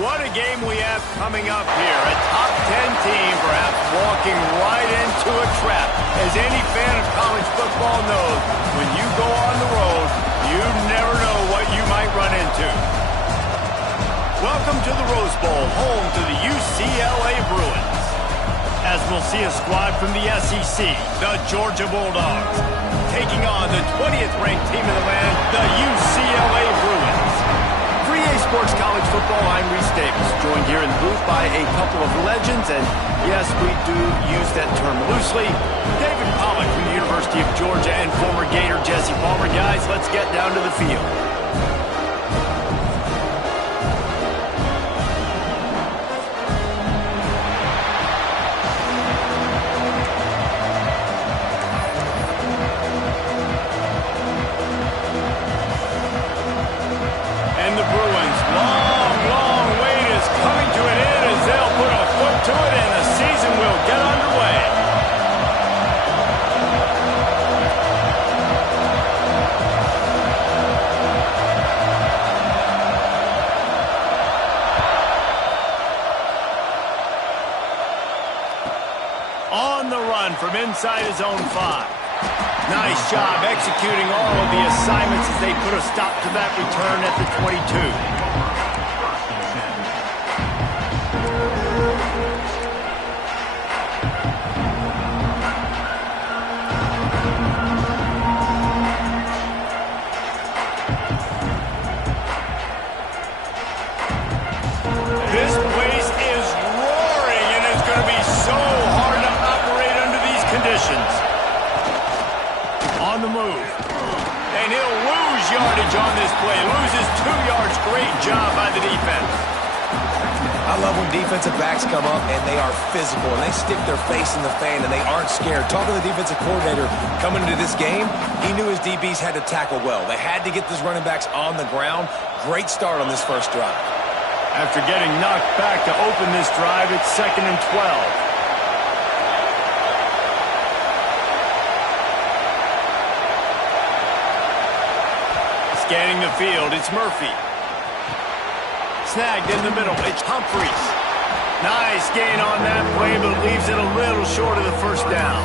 What a game we have coming up here. A top 10 team perhaps walking right into a trap. As any fan of college football knows, when you go on the road, you never know what you might run into. Welcome to the Rose Bowl, home to the UCLA Bruins. As we'll see a squad from the SEC, the Georgia Bulldogs, taking on the 20th ranked team in the land, the UCLA Bruins. For EA Sports College Football, I'm Reese Davis, joined here in the booth by a couple of legends, and yes, we do use that term loosely. David Pollack from the University of Georgia and former Gator Jesse Palmer. Guys, let's get down to the field. From inside his own 5. Nice job executing all of the assignments as they put a stop to that return at the 22. This place is roaring, and it's going to be so hard to operate under these conditions. On the move. And he'll lose yardage on this play. Loses 2 yards. Great job by the defense. I love when defensive backs come up and they are physical and they stick their face in the fan and they aren't scared. Talking to the defensive coordinator coming into this game, he knew his DBs had to tackle well. They had to get these running backs on the ground. Great start on this first drive. After getting knocked back to open this drive, it's 2nd and 12. Scanning the field, it's Murphy. Snagged in the middle, it's Humphreys. Nice gain on that play, but leaves it a little short of the first down.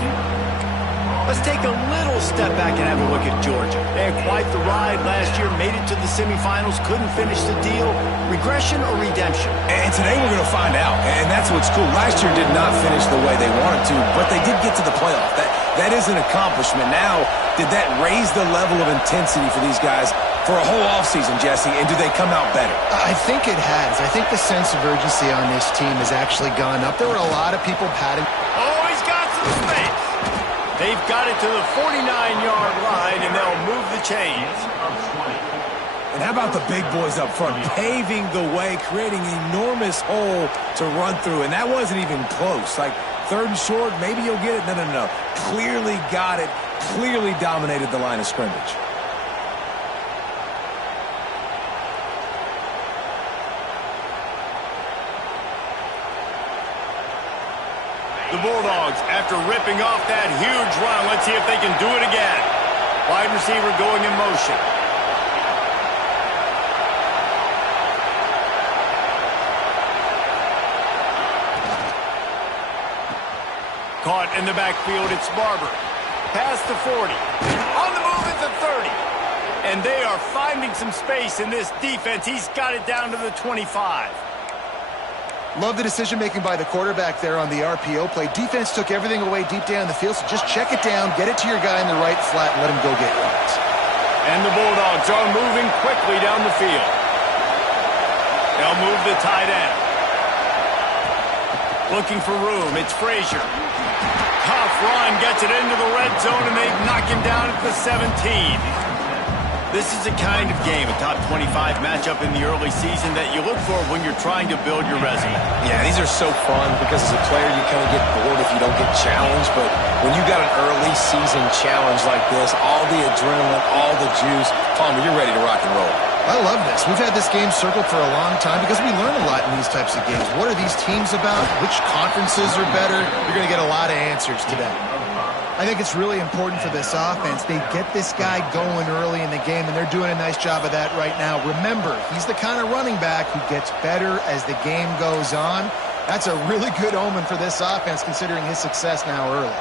Let's take a little step back and have a look at Georgia. They had quite the ride last year, made it to the semifinals, couldn't finish the deal. Regression or redemption? And today we're going to find out, and that's what's cool. Last year did not finish the way they wanted to, but they did get to the playoff. That is an accomplishment. Now, did that raise the level of intensity for these guys for a whole offseason, Jesse, and do they come out better? I think it has. I think the sense of urgency on this team has actually gone up. There were a lot of people patting. Oh, he's got some space. They've got it to the 49-yard line, and they'll move the chains. And how about the big boys up front, paving the way, creating an enormous hole to run through, and that wasn't even close. Like, 3rd and short, maybe you'll get it. No. Clearly got it, clearly dominated the line of scrimmage. The Bulldogs, after ripping off that huge run, let's see if they can do it again. Wide receiver going in motion. Caught in the backfield, it's Barber. Past the 40. On the move at the 30. And they are finding some space in this defense. He's got it down to the 25. Love the decision-making by the quarterback there on the RPO play. Defense took everything away deep down the field, so just check it down, get it to your guy in the right flat, and let him go get yards. And the Bulldogs are moving quickly down the field. They'll move the tight end. Looking for room, it's Frazier. Tough run, gets it into the red zone, and they knock him down at the 17. This is the kind of game, a top 25 matchup in the early season that you look for when you're trying to build your resume. Yeah, these are so fun because as a player you kind of get bored if you don't get challenged, but when you got an early season challenge like this, all the adrenaline, all the juice, Palmer, you're ready to rock and roll. I love this. We've had this game circled for a long time because we learn a lot in these types of games. What are these teams about? Which conferences are better? You're going to get a lot of answers today. I think it's really important for this offense. They get this guy going early in the game, and they're doing a nice job of that right now. Remember, he's the kind of running back who gets better as the game goes on. That's a really good omen for this offense, considering his success now early.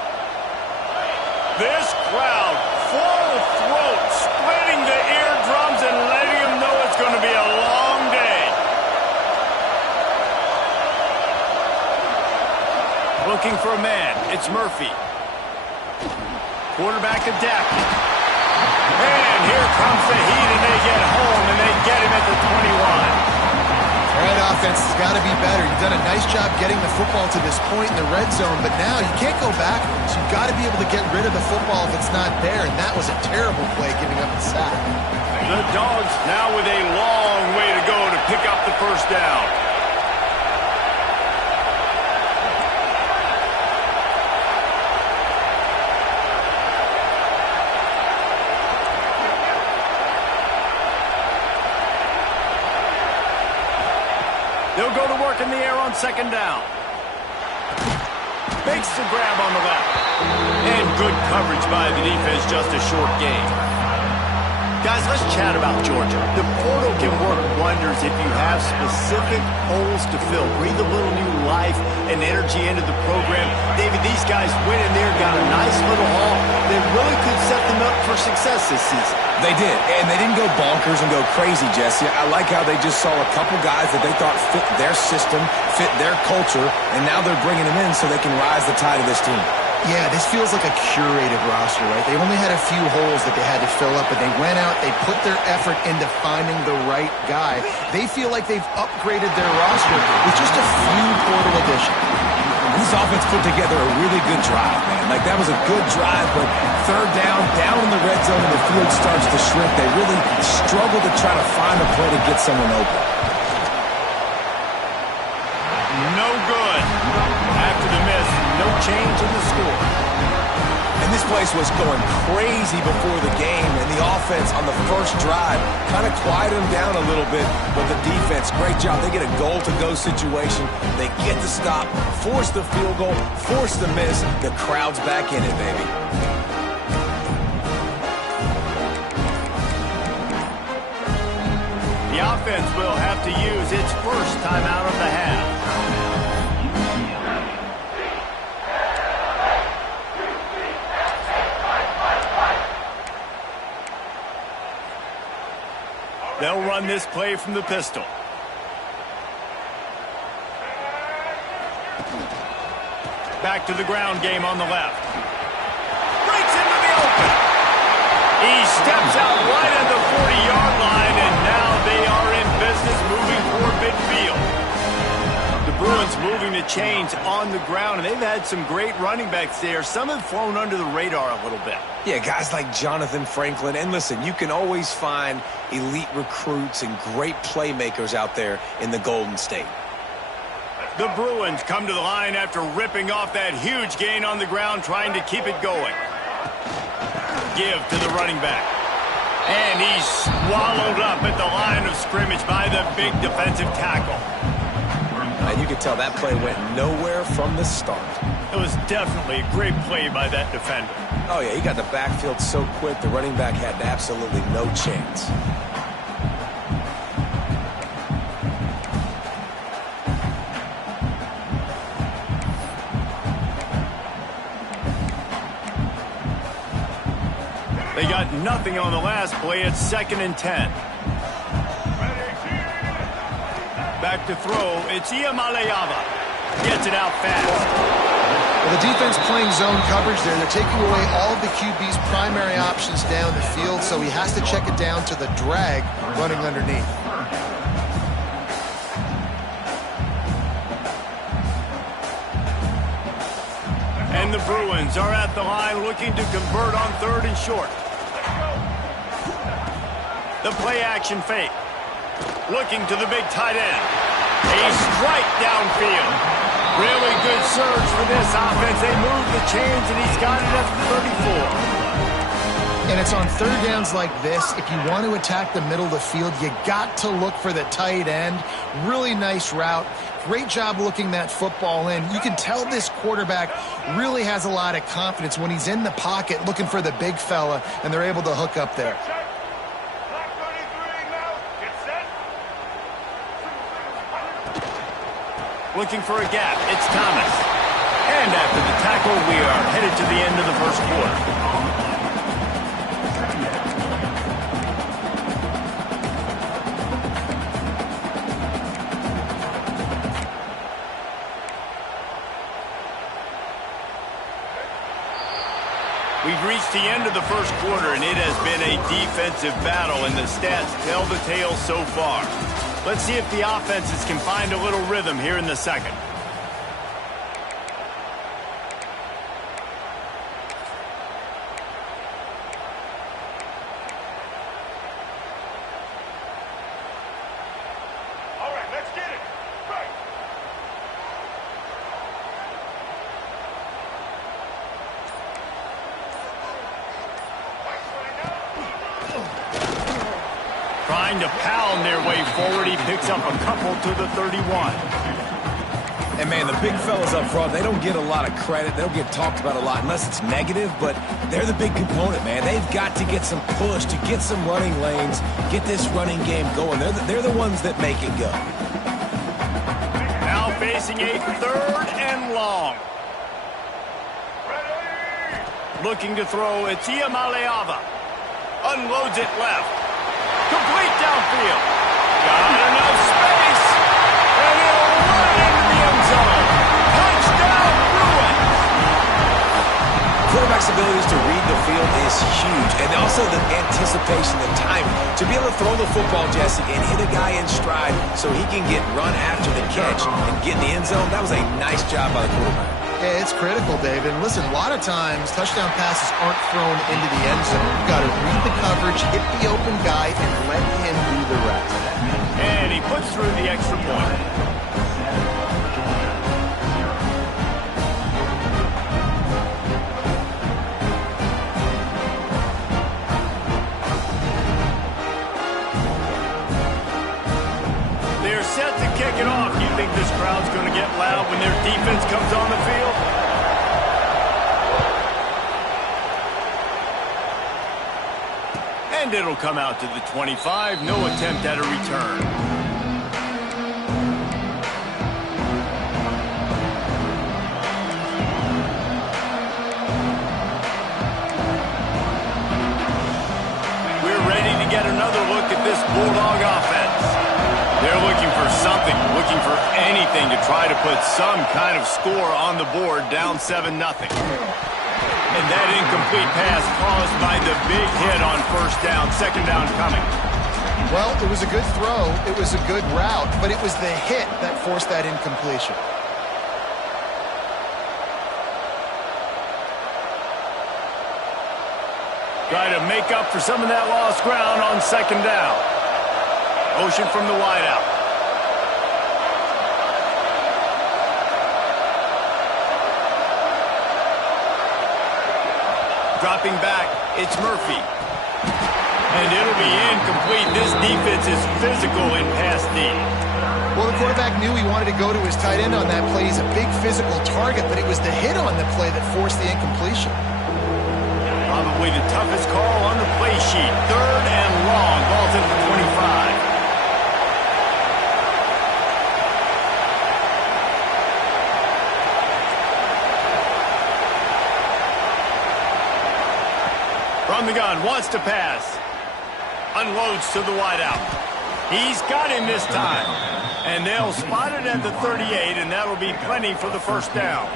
This crowd, full throat, splitting the eardrums and letting them know it's going to be a long day. Looking for a man. It's Murphy. Quarterback adapted. And here comes the heat, and they get home, and they get him at the 21. Right, offense has got to be better. You've done a nice job getting the football to this point in the red zone, but now you can't go backwards. You've got to be able to get rid of the football if it's not there, and that was a terrible play, giving up the sack. The Dogs now with a long way to go to pick up the first down. They'll go to work in the air on second down. Makes the grab on the left. And good coverage by the defense, just a short gain. Guys, let's chat about Georgia. The portal can work wonders if you have specific holes to fill. Breathe a little new life and energy into the program. David, these guys went in there, got a nice little haul that really could set them up for success this season. They did, and they didn't go bonkers and go crazy, Jesse. I like how they just saw a couple guys that they thought fit their system, fit their culture, and now they're bringing them in so they can rise the tide of this team. Yeah, this feels like a curated roster, right? They only had a few holes that they had to fill up, but they went out, they put their effort into finding the right guy. They feel like they've upgraded their roster with just a few portal additions. This offense put together a really good drive, man. Like, that was a good drive, but third down in the red zone, and the field starts to shrink. They really struggle to try to find a play to get someone open. No good. After the miss, no change in the score. And this place was going crazy before the game, and the offense on the first drive kind of quieted them down a little bit, but the defense, great job. They get a goal-to-go situation. They get the stop, force the field goal, force the miss. The crowd's back in it, baby. The offense will have to use its first timeout of the half. They'll run this play from the pistol. Back to the ground game on the left. Breaks into the open. He steps out right at the 40-yard line, and now they are in business moving toward midfield. The Bruins moving the chains on the ground, and they've had some great running backs there. Some have flown under the radar a little bit. Yeah, guys like Jonathan Franklin. And listen, you can always find elite recruits and great playmakers out there in the Golden State. The Bruins come to the line after ripping off that huge gain on the ground, trying to keep it going. Give to the running back. And he's swallowed up at the line of scrimmage by the big defensive tackle. And you can tell that play went nowhere from the start. It was definitely a great play by that defender. Oh, yeah, he got the backfield so quick, the running back had absolutely no chance. They got nothing on the last play. It's 2nd and 10. Back to throw. It's Iamaleava. Gets it out fast. Well, the defense playing zone coverage there. They're taking away all of the QB's primary options down the field, so he has to check it down to the drag running underneath. And the Bruins are at the line looking to convert on 3rd and short. The play action fake. Looking to the big tight end. A strike downfield. Really good surge for this offense. They move the chains, and he's got it at the 34. And it's on third downs like this. If you want to attack the middle of the field, you got to look for the tight end. Really nice route. Great job looking that football in. You can tell this quarterback really has a lot of confidence when he's in the pocket looking for the big fella, and they're able to hook up there. Looking for a gap. It's Thomas. And after the tackle, we are headed to the end of the first quarter. We've reached the end of the first quarter, and it has been a defensive battle, and the stats tell the tale so far. Let's see if the offenses can find a little rhythm here in the second. Trying to pound their way forward. He picks up a couple to the 31. And, man, the big fellas up front, they don't get a lot of credit. They don't get talked about a lot unless it's negative, but they're the big component, man. They've got to get some push, to get some running lanes, get this running game going. They're the ones that make it go. Now facing a 3rd and long. Looking to throw, it's Iamaleava. Unloads it left. Complete downfield. Got enough space. And it'll run into the end zone. Touchdown, Bruins. Quarterback's abilities to read the field is huge. And also the anticipation, the timing. To be able to throw the football, Jesse, and hit a guy in stride so he can get run after the catch and get in the end zone, that was a nice job by the quarterback. Yeah, it's critical, David. And listen, a lot of times touchdown passes aren't thrown into the end zone. You've got to read the coverage, hit the open guy, and let him do the rest. And he puts through the extra point. They're set to kick it off. You think this crowd's going to get loud when their defense comes on the field? And it'll come out to the 25. No attempt at a return. We're ready to get another look at this Bulldog offense. They're looking for something, looking for anything to try to put some kind of score on the board, down 7-0. And that incomplete pass caused by the big hit on first down, second down coming. Well, it was a good throw, it was a good route, but it was the hit that forced that incompletion. Try to make up for some of that lost ground on second down. Motion from the wideout. Dropping back, it's Murphy. And it'll be incomplete. This defense is physical in pass D. Well, the quarterback knew he wanted to go to his tight end on that play. He's a big physical target, but it was the hit on the play that forced the incompletion. Probably the toughest call on the play sheet. 3rd and long. Ball to the 25. From the gun, wants to pass. Unloads to the wideout. He's got him this time. And they'll spot it at the 38, and that'll be plenty for the first down.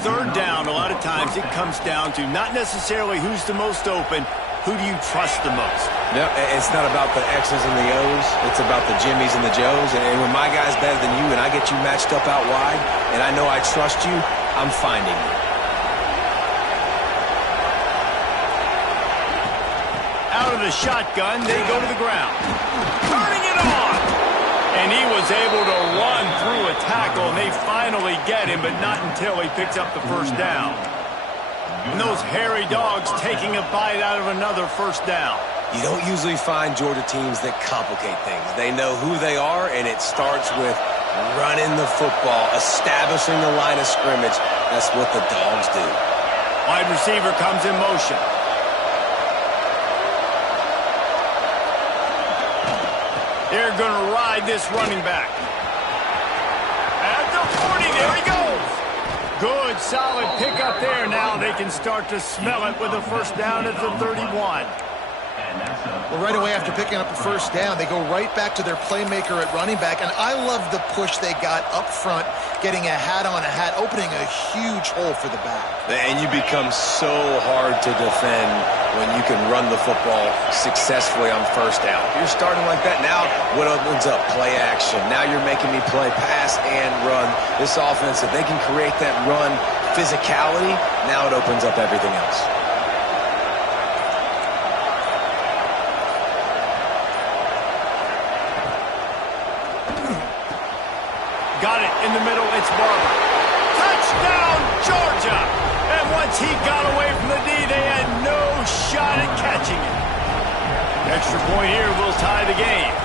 3rd down, a lot of times it comes down to not necessarily who's the most open, who do you trust the most? No, it's not about the X's and the O's. It's about the Jimmys and the Joes. And when my guy's better than you and I get you matched up out wide, and I know I trust you, I'm finding you. Out of the shotgun, they go to the ground. Turning it on! And he was able to run through a tackle, and they finally get him, but not until he picks up the first down. And those hairy dogs taking a bite out of another first down. You don't usually find Georgia teams that complicate things. They know who they are, and it starts with Running the football, establishing the line of scrimmage. That's what the Dogs do. Wide receiver comes in motion. They're going to ride this running back. At the 40, there he goes. Good, solid pickup there. Now they can start to smell it with a first down at the 31. Well, right away after picking up a first down, they go right back to their playmaker at running back. And I love the push they got up front, getting a hat on a hat, opening a huge hole for the back. And you become so hard to defend when you can run the football successfully on first down. If you're starting like that, now what opens up? Play action. Now you're making me play pass and run. This offense, if they can create that run physicality, now it opens up everything else. Got it in the middle. It's Barber. Touchdown, Georgia! And once he got away from the D, they had no shot at catching it. Extra point here will tie the game.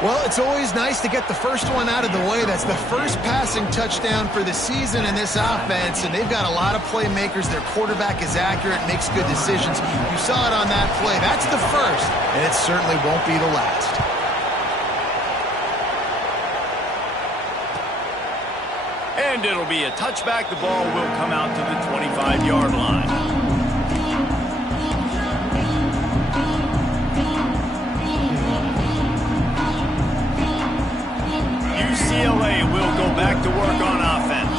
Well, it's always nice to get the first one out of the way. That's the first passing touchdown for the season in this offense, and they've got a lot of playmakers. Their quarterback is accurate, makes good decisions. You saw it on that play. That's the first, and it certainly won't be the last. And it'll be a touchback. The ball will come out to the 25-yard line. UCLA will go back to work on offense.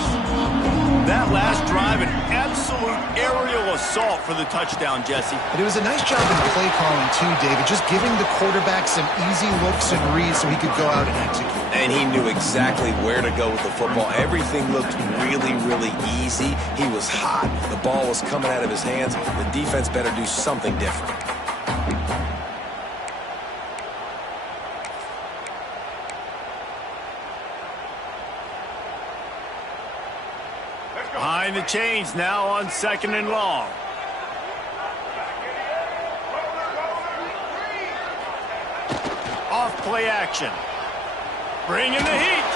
That last drive, an absolute aerial assault for the touchdown, Jesse. But it was a nice job in play calling too, David, just giving the quarterback some easy looks and reads so he could go out and execute. And he knew exactly where to go with the football. Everything looked really, really easy. He was hot. The ball was coming out of his hands. The defense better do something different. Behind the chains now on 2nd and long. Off play action. Bring in the heat.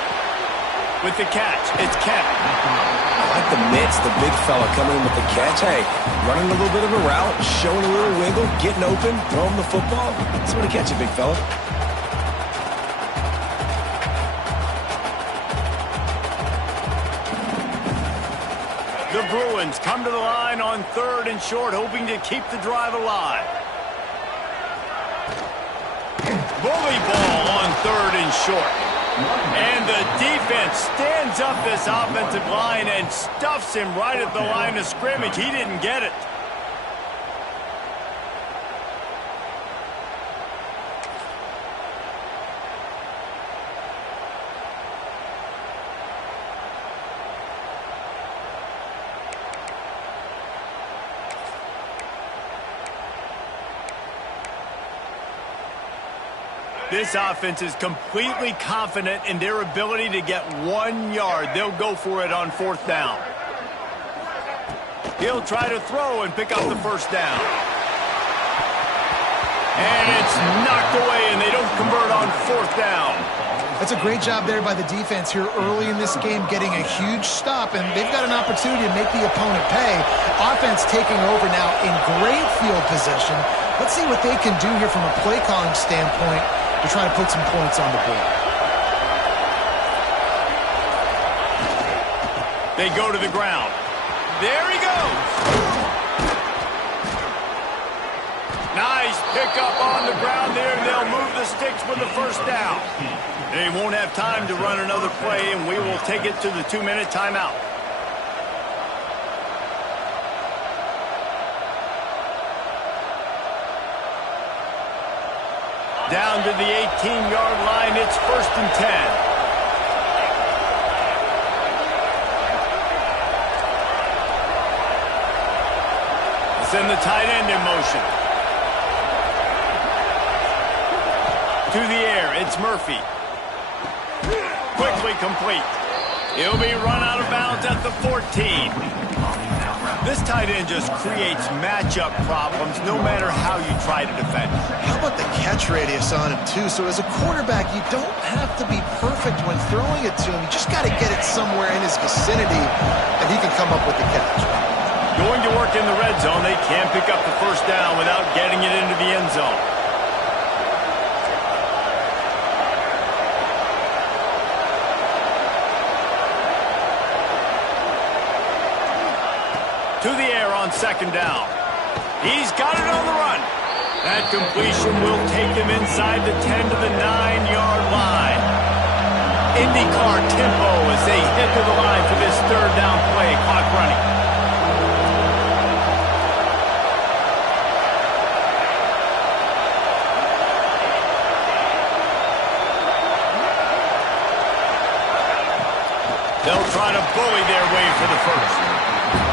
With the catch, it's Kevin. I like the mitts, the big fella coming in with the catch. Hey, running a little bit of a route, showing a little wiggle, getting open, throwing the football. Somebody catch it, big fella. The Bruins come to the line on 3rd and short, hoping to keep the drive alive. Bully ball on 3rd and short. And the defense stands up this offensive line and stuffs him right at the line of scrimmage. He didn't get it. This offense is completely confident in their ability to get 1 yard. They'll go for it on 4th down. He'll try to throw and pick up the first down. And it's knocked away, and they don't convert on 4th down. That's a great job there by the defense here early in this game, getting a huge stop, and they've got an opportunity to make the opponent pay. Offense taking over now in great field possession. Let's see what they can do here from a play calling standpoint to try to put some points on the board. They go to the ground. There he goes. Nice pickup on the ground there. They'll move the sticks with the first down. They won't have time to run another play, and we will take it to the 2-minute timeout. Down to the 18-yard line, it's 1st and 10. Send the tight end in motion. To the air, it's Murphy. Quickly complete. He'll be run out of bounds at the 14. This tight end just creates matchup problems no matter how you try to defend. How about the catch radius on him, too? So as a quarterback, you don't have to be perfect when throwing it to him. You just got to get it somewhere in his vicinity, and he can come up with the catch. Going to work in the red zone, they can't pick up the first down without getting it into the end zone. To the air on second down. He's got it on the run. That completion will take him inside the 10 to the 9-yard line. IndyCar tempo as they head to the line for this third down play. Clock running. They'll try to bully their way for the first.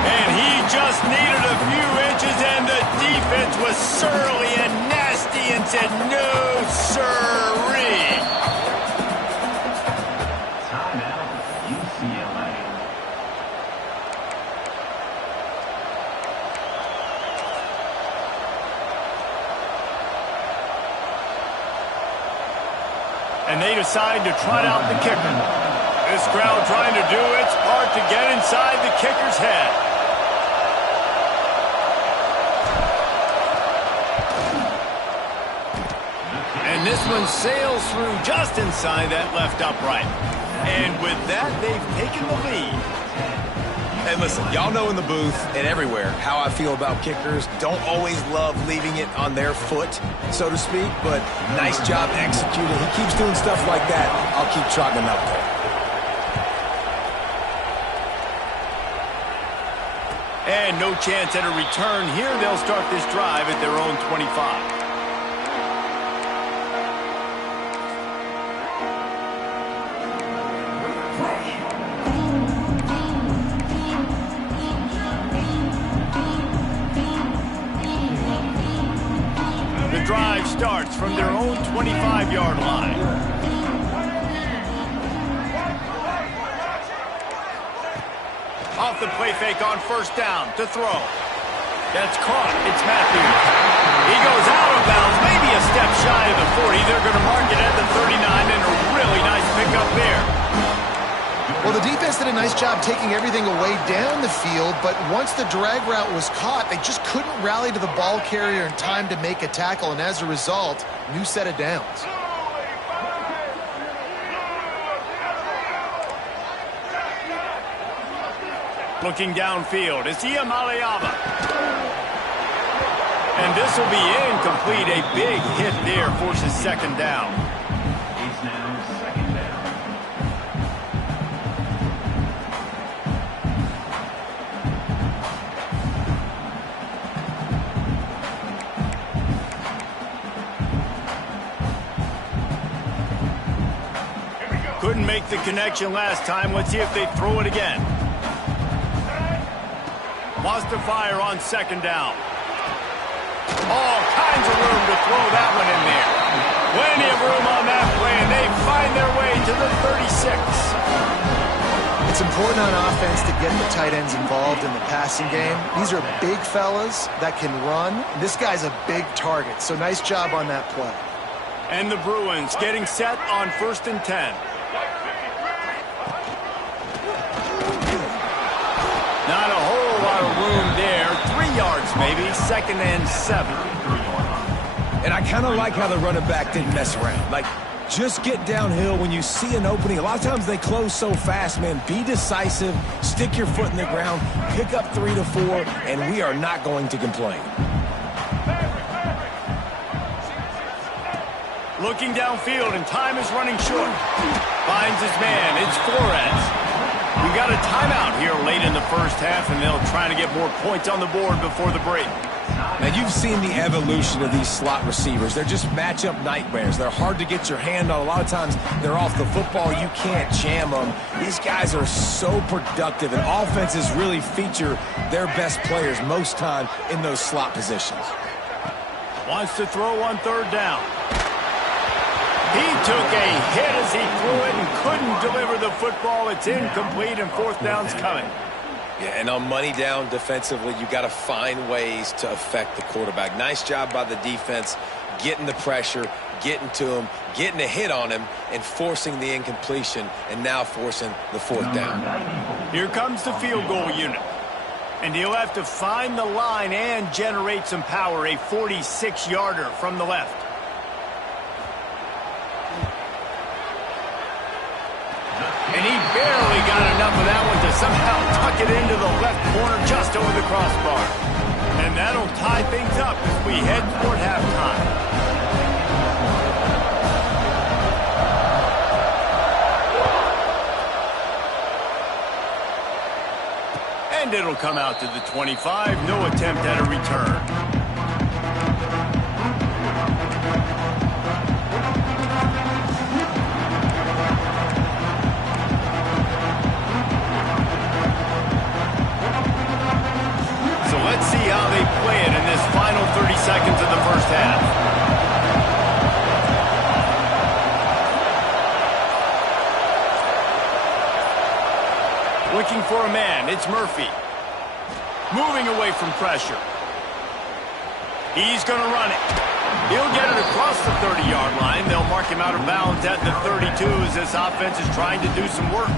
And he just needed a few inches, and the defense was surly and nasty and said, no, sirree. Timeout, UCLA. And they decide to trot out the kicker. This crowd trying to do its part to get inside the kicker's head. And this one sails through just inside that left upright. And with that, they've taken the lead. And listen, y'all know in the booth and everywhere how I feel about kickers. Don't always love leaving it on their foot, so to speak, but nice job executing. He keeps doing stuff like that. I'll keep trotting him out there. And no chance at a return here. They'll start this drive at their own 25. The drive starts from their own 25-yard line. Off the play fake on first down to throw. That's caught. It's Matthews. He goes out of bounds, maybe a step shy of the 40. They're going to mark it at the 39, and a really nice pickup there. Well, the defense did a nice job taking everything away down the field, but once the drag route was caught, they just couldn't rally to the ball carrier in time to make a tackle, and as a result, new set of downs. Looking downfield, it's Maliaba. And this will be incomplete. A big hit there forces second down. He's now second down. Couldn't make the connection last time. Let's see if they throw it again. Wants to fire on second down. All kinds of room to throw that one in there. Plenty of room on that play, and they find their way to the 36. It's important on offense to get the tight ends involved in the passing game. These are big fellas that can run. This guy's a big target, so nice job on that play. And the Bruins getting set on 1st and 10. Not a whole lot of room there. 3 yards maybe. 2nd and 7. And I kind of like how the running back didn't mess around. Like, just get downhill when you see an opening. A lot of times they close so fast, man. Be decisive. Stick your foot in the ground. Pick up 3 to 4, and we are not going to complain. Looking downfield, and time is running short. Finds his man. It's Flores. We got a timeout here late in the first half, and they'll try to get more points on the board before the break. Now, you've seen the evolution of these slot receivers. They're just matchup nightmares. They're hard to get your hand on. A lot of times, they're off the football. You can't jam them. These guys are so productive, and offenses really feature their best players most time in those slot positions. Wants to throw on 3rd down. He took a hit as he threw it and couldn't deliver the football. It's incomplete, and 4th down's coming. Yeah, and on money down defensively, you got to find ways to affect the quarterback. Nice job by the defense, getting the pressure, getting to him, getting a hit on him, and forcing the incompletion, and now forcing the fourth down. Here comes the field goal unit. And he'll have to find the line and generate some power, a 46-yarder from the left. And he barely got enough of that one to somehow tuck it into the left corner just over the crossbar. And that'll tie things up as we head toward halftime. And it'll come out to the 25. No attempt at a return. So let's see how they play it in this final 30 seconds of the first half. Looking for a man, it's Murphy. Moving away from pressure. He's going to run it. He'll get it across the 30-yard line. They'll mark him out of bounds at the 32 as this offense is trying to do some work.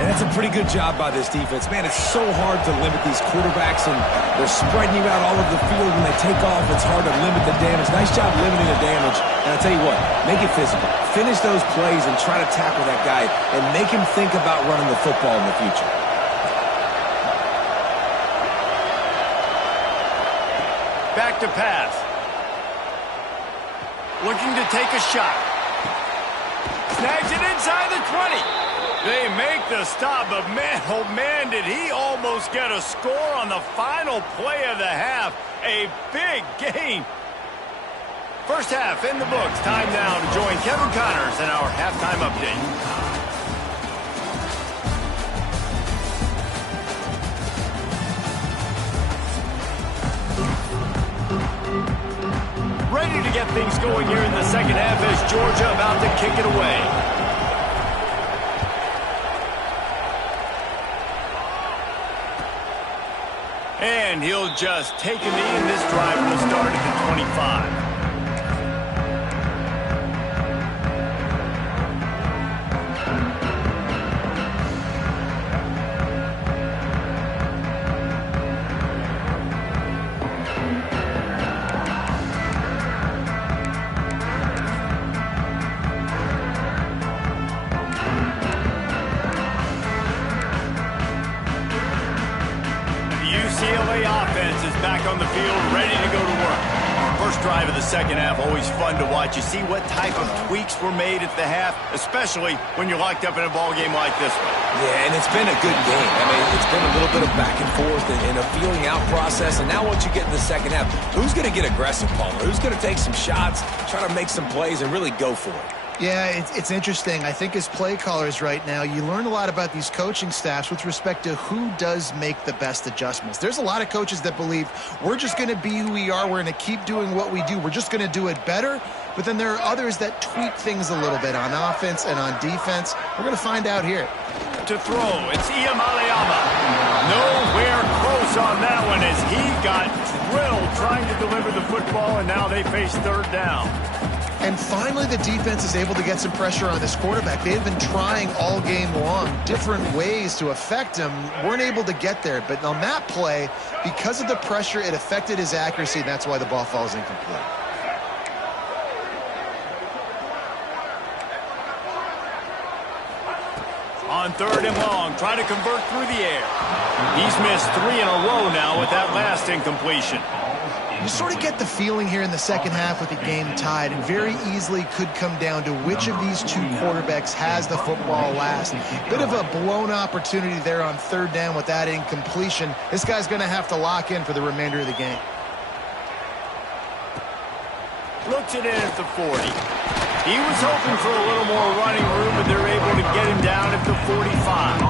And that's a pretty good job by this defense. Man, it's so hard to limit these quarterbacks, and they're spreading you out all over the field. When they take off, it's hard to limit the damage. Nice job limiting the damage. And I'll tell you what, make it physical. Finish those plays and try to tackle that guy and make him think about running the football in the future. Back to pass. Looking to take a shot. Snags it inside the 20. They make the stop, but man, oh man, did he almost get a score on the final play of the half. A big game. First half in the books. Time now to join Kevin Connors in our halftime update. Ready to get things going here in the second half as Georgia about to kick it away. And he'll just take a knee, and this drive will start at the 25. UCLA offense is back on the field, ready to go to work. First drive of the second half, always fun to watch. You see what type of tweaks were made at the half, especially when you're locked up in a ball game like this one. Yeah, and it's been a good game. I mean, it's been a little bit of back and forth and a feeling out process. And now once you get in the second half, who's going to get aggressive, Palmer? Who's going to take some shots, try to make some plays, and really go for it? Yeah, it's interesting. I think as play callers right now, you learn a lot about these coaching staffs with respect to who does make the best adjustments. There's a lot of coaches that believe we're just going to be who we are. We're going to keep doing what we do. We're just going to do it better. But then there are others that tweak things a little bit on offense and on defense. We're going to find out here. To throw, it's Iyamaleama. Nowhere close on that one as he got drilled trying to deliver the football, and now they face third down. And finally, the defense is able to get some pressure on this quarterback. They've been trying all game long different ways to affect him. Weren't able to get there. But on that play, because of the pressure, it affected his accuracy, and that's why the ball falls incomplete. On third and long, trying to convert through the air. He's missed 3 in a row now with that last incompletion. You sort of get the feeling here in the second half with the game tied. It very easily could come down to which of these two quarterbacks has the football last. Bit of a blown opportunity there on third down with that incompletion. This guy's going to have to lock in for the remainder of the game. Looks it in at the 40. He was hoping for a little more running room, but they're able to get him down at the 45.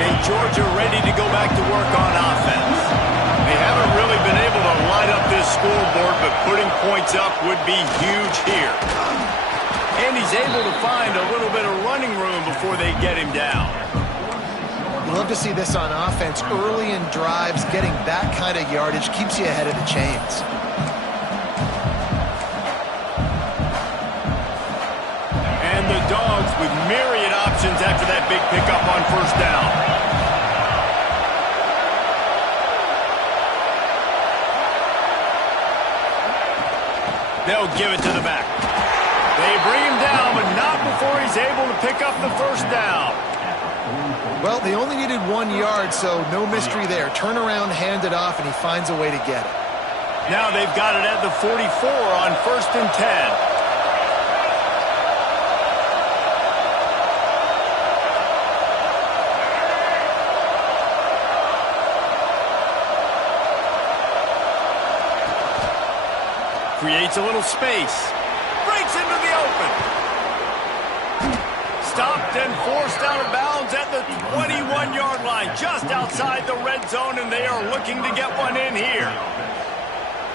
And Georgia ready to go back to work on offense. They haven't really been able to light up this scoreboard, but but putting points up would be huge here. And he's able to find a little bit of running room before they get him down. You love to see this on offense. Early in drives, getting that kind of yardage keeps you ahead of the chains. And the Dogs with myriad options after that big pickup on first down. They'll give it to the back. They bring him down, but not before he's able to pick up the first down. Well, they only needed 1 yard, so no mystery there. Turn around, hand it off, and he finds a way to get it. Now they've got it at the 44 on 1st and 10. Creates a little space. Breaks into the open. Stopped and forced out of bounds at the 21-yard line, just outside the red zone, and they are looking to get one in here.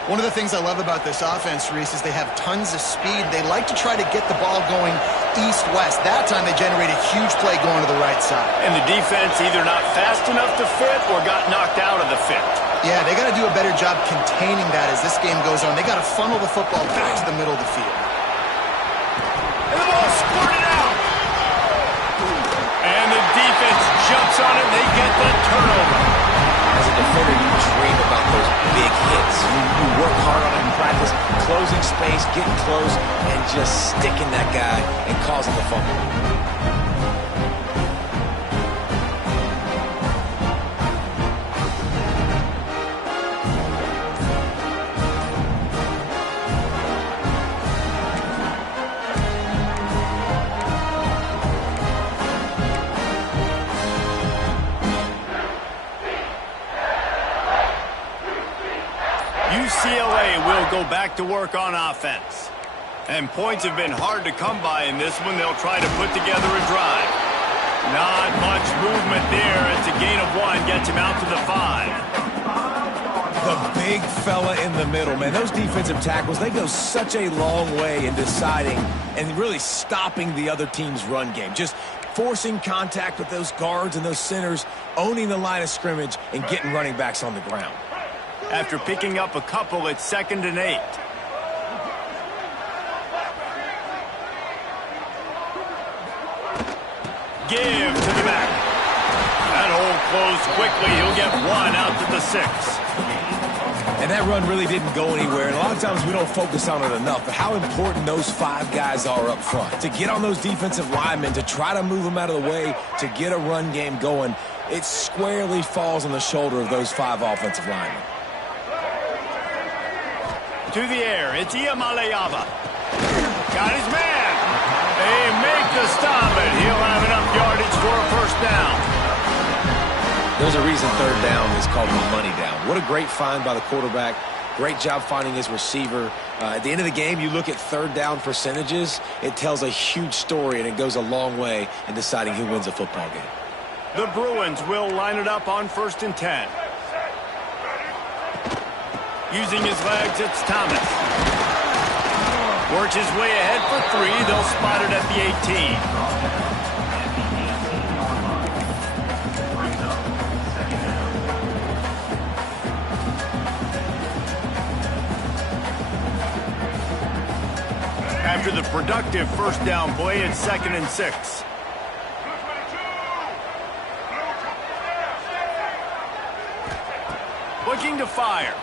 One of the things I love about this offense, Reese, is they have tons of speed. They like to try to get the ball going east-west. That time they generated a huge play going to the right side. And the defense either not fast enough to fit or got knocked out of the fit. Yeah, they got to do a better job containing that as this game goes on. They got to funnel the football back to the middle of the field. And the ball squirted out. And the defense jumps on it. They get the turnover. As a defender, you dream about those big hits. You work hard on it in practice, closing space, getting close, and just sticking that guy and causing the fumble. UCLA will go back to work on offense. And points have been hard to come by in this one. They'll try to put together a drive. Not much movement there. It's a gain of 1. Gets him out to the 5. The big fella in the middle, man. Those defensive tackles, they go such a long way in deciding and really stopping the other team's run game. Just forcing contact with those guards and those centers, owning the line of scrimmage, and getting running backs on the ground. After picking up a couple, it's 2nd and 8. Give to the back. That hole closed quickly. He'll get 1 out to the 6. And that run really didn't go anywhere. And a lot of times we don't focus on it enough. But how important those 5 guys are up front. To get on those defensive linemen, to try to move them out of the way, to get a run game going, it squarely falls on the shoulder of those 5 offensive linemen. To the air, it's Iamaleava. Got his man. They make the stop, and he'll have enough yardage for a first down. There's a reason 3rd down is called the money down. What a great find by the quarterback. Great job finding his receiver. At the end of the game, you look at 3rd down percentages. It tells a huge story, and it goes a long way in deciding who wins a football game. The Bruins will line it up on 1st and 10. Using his legs, it's Thomas. Works his way ahead for 3. They'll spot it at the 18. After the productive first down play, it's 2nd and 6. Looking to fire.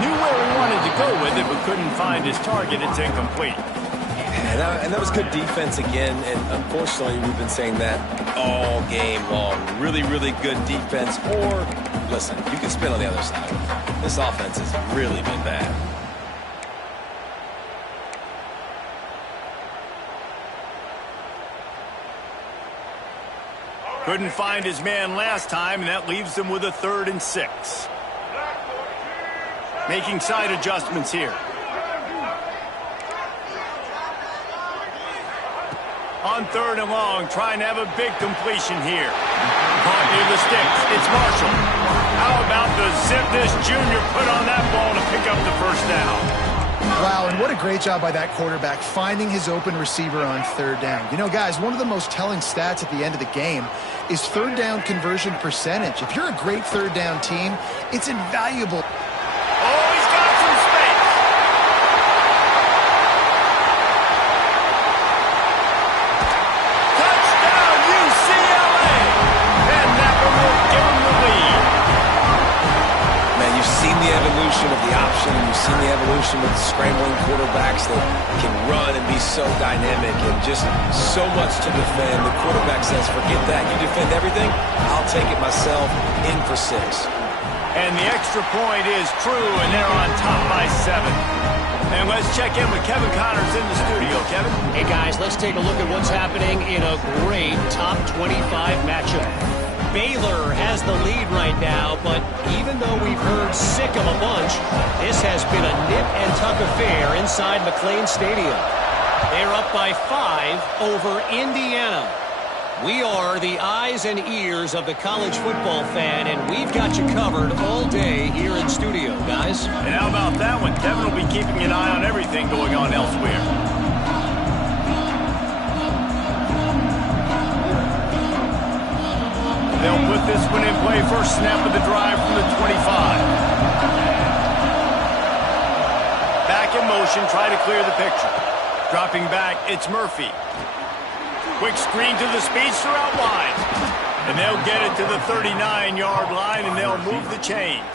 Knew where he wanted to go with it, but couldn't find his target. It's incomplete. And that was good defense again, and unfortunately we've been saying that all game long. Really, really good defense, or, listen, you can spin on the other side. This offense has really been bad. Couldn't find his man last time, and that leaves them with a 3rd and 6. Making side adjustments here. On 3rd and long, trying to have a big completion here. Caught near the sticks. It's Marshall. How about the zip this junior put on that ball to pick up the first down? Wow, and what a great job by that quarterback finding his open receiver on third down. You know, guys, one of the most telling stats at the end of the game is third down conversion percentage. If you're a great third down team, it's invaluable. Oh, he's got some space. Touchdown, UCLA! And that one will give him the lead. Man, you've seen the evolution of the option, and you've seen the evolution of the scrambling quarterbacks that can run and be so dynamic and just so much to defend. The quarterback says, forget that. You defend everything, I'll take it myself. In for 6. And the extra point is true, and they're on top by 7. And let's check in with Kevin Connors in the studio. Kevin? Hey, guys, let's take a look at what's happening in a great top 25 matchup. Baylor has the lead right now, but even though we've heard sick of a bunch, this has been a nip-and-tuck affair inside McLean Stadium. They're up by 5 over Indiana. We are the eyes and ears of the college football fan, and we've got you covered all day here in studio, guys. And how about that one? Kevin will be keeping an eye on everything going on elsewhere. They'll put this one in play. First snap of the drive from the 25. Back in motion, try to clear the picture. Dropping back, it's Murphy. Quick screen to the speedster out wide. And they'll get it to the 39-yard line, and they'll move the chains.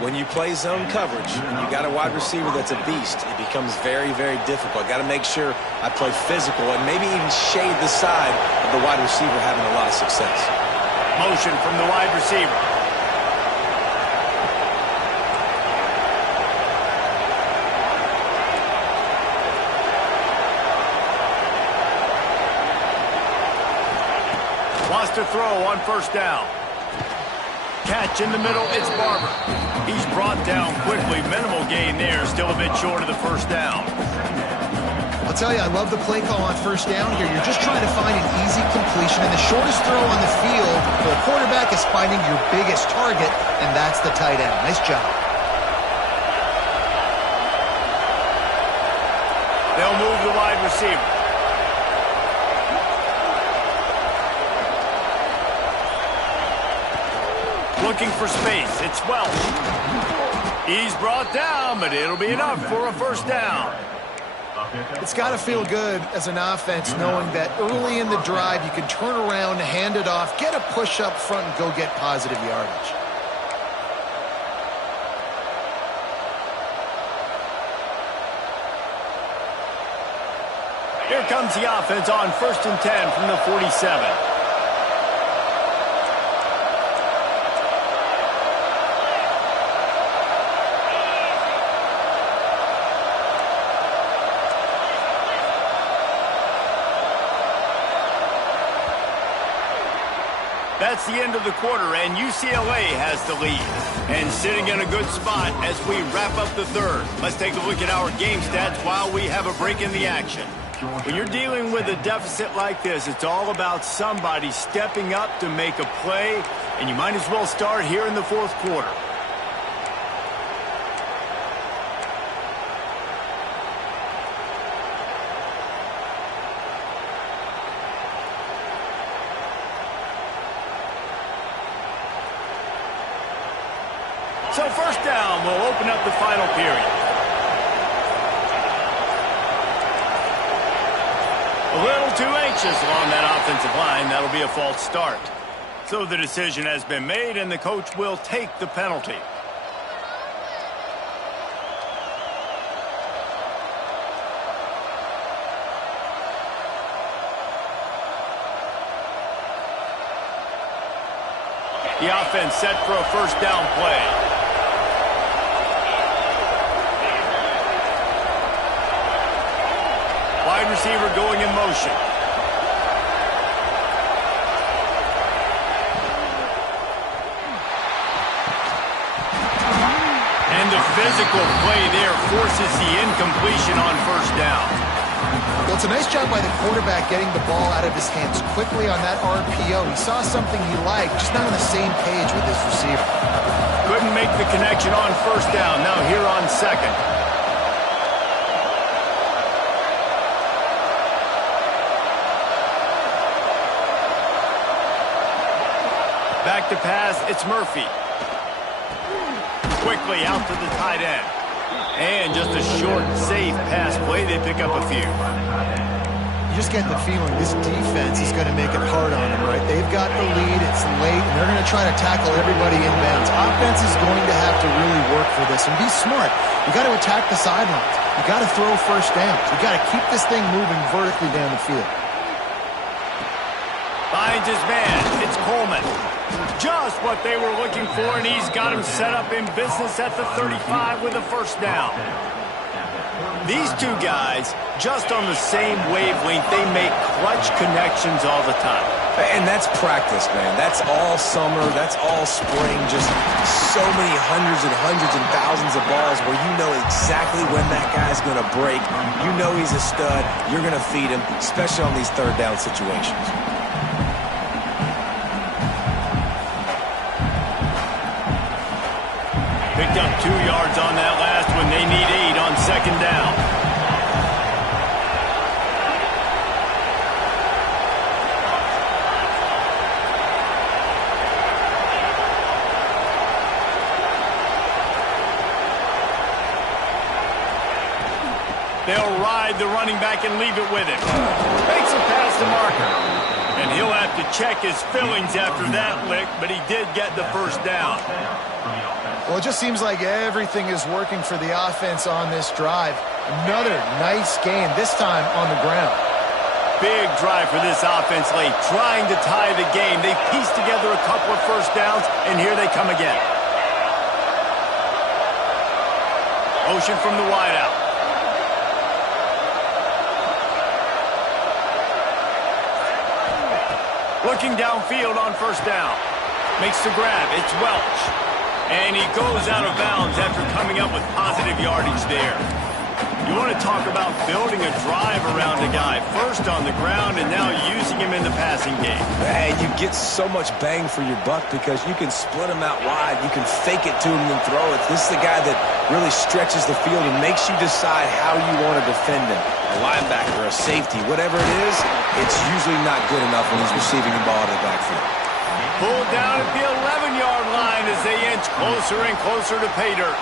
When you play zone coverage and you got a wide receiver that's a beast, it becomes very, very difficult. Got to make sure I play physical and maybe even shade the side of the wide receiver having a lot of success. Motion from the wide receiver. Wants to throw on first down. Catch in the middle, it's Barber. He's brought down quickly. Minimal gain there, still a bit short of the first down. I'll tell you, I love the play call on first down here. You're just trying to find an easy completion, and the shortest throw on the field for a quarterback is finding your biggest target, and that's the tight end. Nice job. They'll move the wide receiver. Looking for space. It's Welch. He's brought down, but it'll be enough for a first down. It's got to feel good as an offense knowing that early in the drive you can turn around, hand it off, get a push up front, and go get positive yardage. Here comes the offense on 1st and 10 from the 47. That's the end of the quarter, and UCLA has the lead. And sitting in a good spot as we wrap up the third. Let's take a look at our game stats while we have a break in the action. When you're dealing with a deficit like this, it's all about somebody stepping up to make a play, and you might as well start here in the fourth quarter. So first down will open up the final period. A little too anxious along that offensive line. That'll be a false start. So the decision has been made, and the coach will take the penalty. The offense set for a first down play. Wide receiver going in motion. And the physical play there forces the incompletion on first down. Well, it's a nice job by the quarterback getting the ball out of his hands quickly on that RPO. He saw something he liked, just not on the same page with his receiver. Couldn't make the connection on first down. Now here on second. Back to pass, it's Murphy. Quickly out to the tight end. And just a short, safe pass play. They pick up a few. You just get the feeling this defense is going to make it hard on them, right? They've got the lead, it's late, and they're going to try to tackle everybody inbounds. Offense is going to have to really work for this and be smart. You got to attack the sidelines. You got to throw first downs. You got to keep this thing moving vertically down the field. Finds his man. It's Coleman. Just what they were looking for, and he's got him set up in business at the 35 with a first down. These two guys, just on the same wavelength, they make clutch connections all the time. And that's practice, man. That's all summer. That's all spring. Just so many hundreds and thousands of balls where you know exactly when that guy's going to break. You know he's a stud. You're going to feed him, especially on these third down situations. Picked up 2 yards on that last one. They need 8 on second down. They'll ride the running back and leave it with him. Makes a pass to Marker. And he'll have to check his fillings after that lick, but he did get the first down. Well, it just seems like everything is working for the offense on this drive. Another nice game, this time on the ground. Big drive for this offense late, trying to tie the game. They pieced together a couple of first downs, and here they come again. Motion from the wideout. Looking downfield on first down. Makes the grab. It's Welch. And he goes out of bounds after coming up with positive yardage there. You want to talk about building a drive around a guy. First on the ground and now using him in the passing game. And you get so much bang for your buck because you can split him out wide. You can fake it to him and throw it. This is the guy that really stretches the field and makes you decide how you want to defend him. A linebacker, a safety, whatever it is, it's usually not good enough when he's receiving the ball to the backfield. Pulled down at the 11-yard line as they inch closer and closer to pay dirt.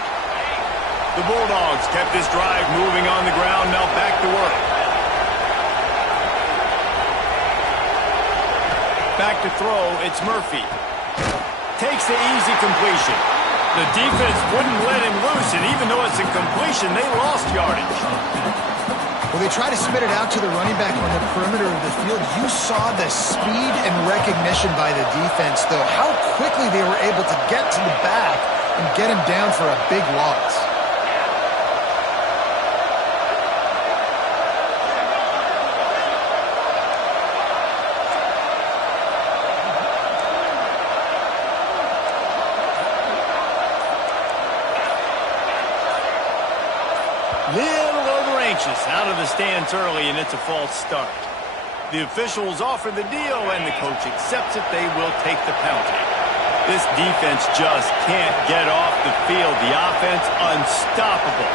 The Bulldogs kept this drive moving on the ground, now back to work. Back to throw, it's Murphy. Takes the easy completion. The defense wouldn't let him loose, and even though it's a completion, they lost yardage. Well, they try to spit it out to the running back on the perimeter of the field. You saw the speed and recognition by the defense, though. How quickly they were able to get to the back and get him down for a big loss. Out of the stands early, and it's a false start. The officials offer the deal, and the coach accepts it. They will take the penalty. This defense just can't get off the field. The offense unstoppable.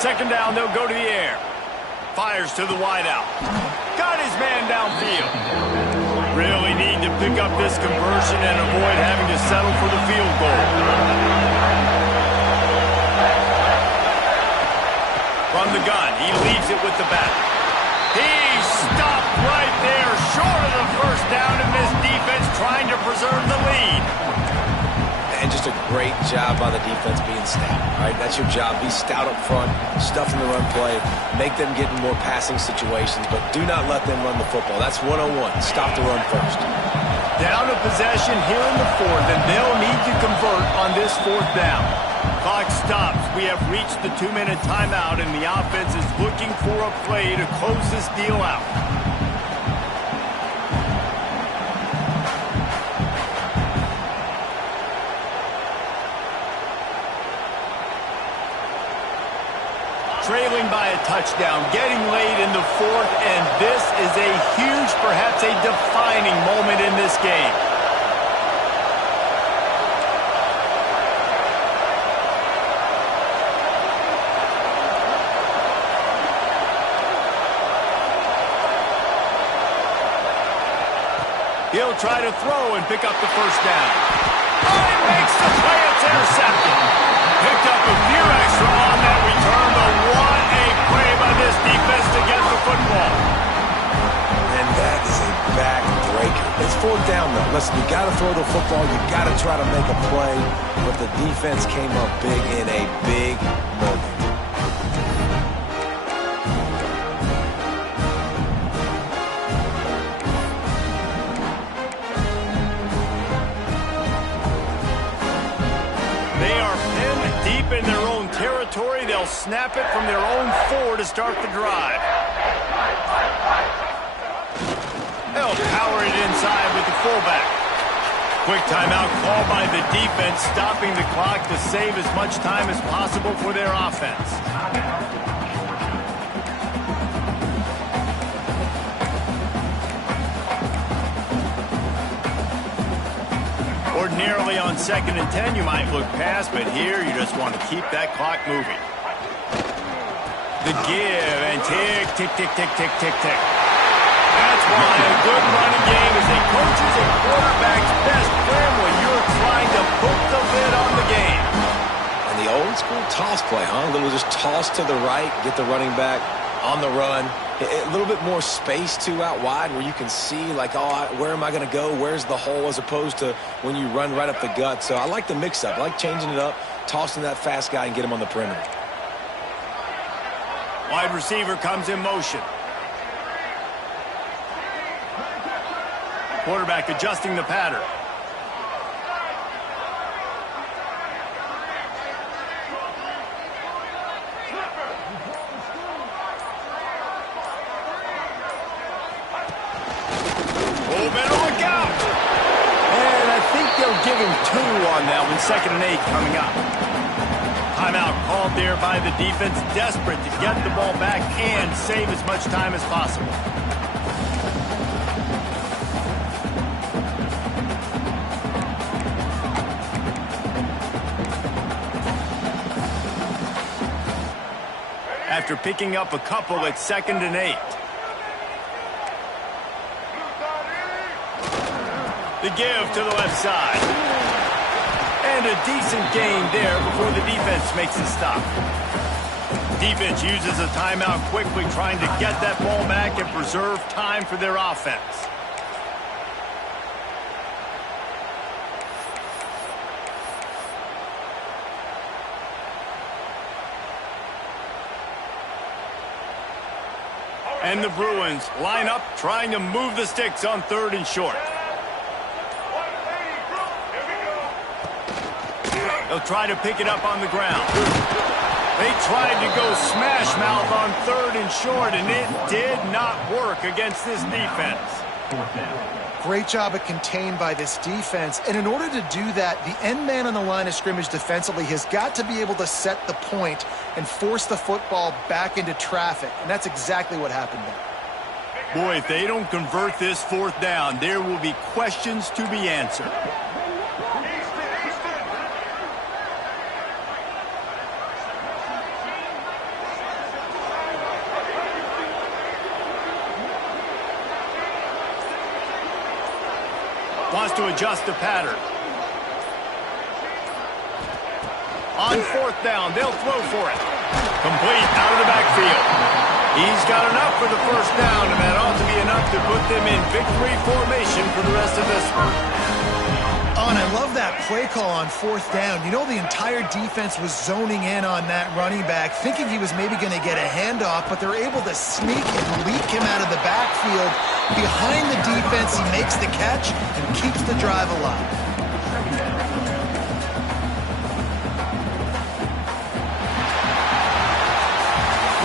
Second down, they'll go to the air. Fires to the wideout. Got his man downfield. Really need to pick up this conversion and avoid having to settle for the field goal. From the gun, he leaves it with the back. He stopped right there, short of the first down, and this defense trying to preserve the lead. And just a great job by the defense being stout, right? That's your job. Be stout up front, stuff in the run play, make them get in more passing situations, but do not let them run the football. That's 101. Stop the run first. Down to possession here in the fourth, and they'll need to convert on this fourth down. Clock stops. We have reached the 2-minute timeout, and the offense is looking for a play to close this deal out. touchdown, getting late in the fourth, and this is a huge, perhaps a defining moment in this game. He'll try to throw and pick up the first down. Oh, he makes the play. It's intercepted. Picked up a few extra on that return, but what a play by this defense to get the football. And that is a backbreaker. It's fourth down, though. Listen, you got to throw the football. You got to try to make a play. But the defense came up big in a big moment. In their own territory, they'll snap it from their own 4 to start the drive. They'll power it inside with the fullback. Quick timeout called by the defense, stopping the clock to save as much time as possible for their offense. Ordinarily on 2nd and 10, you might look past, but here you just want to keep that clock moving. The give and tick, tick, tick, tick, tick, tick, tick. That's why a good running game is a coach's and quarterback's best friend when you're trying to put the lid on the game. And the old school toss play, huh? A little just toss to the right, get the running back on the run. A little bit more space, too, out wide where you can see, like, oh, where am I going to go? Where's the hole, as opposed to when you run right up the gut. So I like the mix-up. I like changing it up, tossing that fast guy and get him on the perimeter. Wide receiver comes in motion. Quarterback adjusting the pattern. Give him 2 on that one. 2nd and 8 coming up. Timeout called there by the defense, desperate to get the ball back and save as much time as possible. After picking up a couple, it's 2nd and 8. The give to the left side. And a decent gain there before the defense makes a stop. Defense uses a timeout quickly, trying to get that ball back and preserve time for their offense. And the Bruins line up, trying to move the sticks on 3rd and short. They'll try to pick it up on the ground. They tried to go smash mouth on 3rd and short, and it did not work against this defense. Great job of contained by this defense. And in order to do that, the end man on the line of scrimmage defensively has got to be able to set the point and force the football back into traffic. And that's exactly what happened there. Boy, if they don't convert this 4th down, there will be questions to be answered. Wants to adjust the pattern. On 4th down, they'll throw for it. Complete out of the backfield. He's got enough for the first down, and that ought to be enough to put them in victory formation for the rest of this one. Oh, and I love that play call on 4th down. You know, the entire defense was zoning in on that running back, thinking he was maybe going to get a handoff, but they're able to sneak and leak him out of the backfield. Behind the defense, he makes the catch and keeps the drive alive.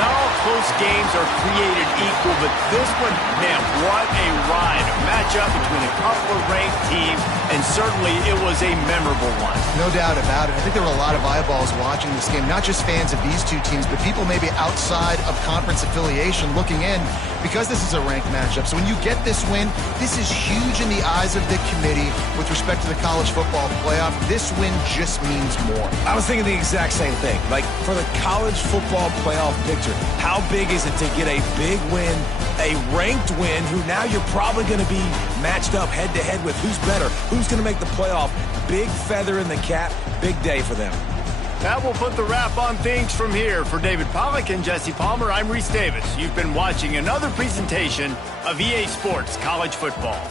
Now all close games are created equal, but this one, man, what a ride. A matchup between a couple of ranked teams, and certainly it was a memorable one. No doubt about it. I think there were a lot of eyeballs watching this game, not just fans of these two teams, but people maybe outside of conference affiliation looking in because this is a ranked matchup. So when you get this win, this is huge in the eyes of the committee with respect to the college football playoff. This win just means more. I was thinking the exact same thing. Like, for the college football playoff picture, how big is it to get a big win, a ranked win, who now you're probably going to be matched up head-to-head with who's better, who's going to make the playoff. Big feather in the cap, big day for them. That will put the wrap on things from here. For David Pollack and Jesse Palmer, I'm Reese Davis. You've been watching another presentation of EA Sports College Football.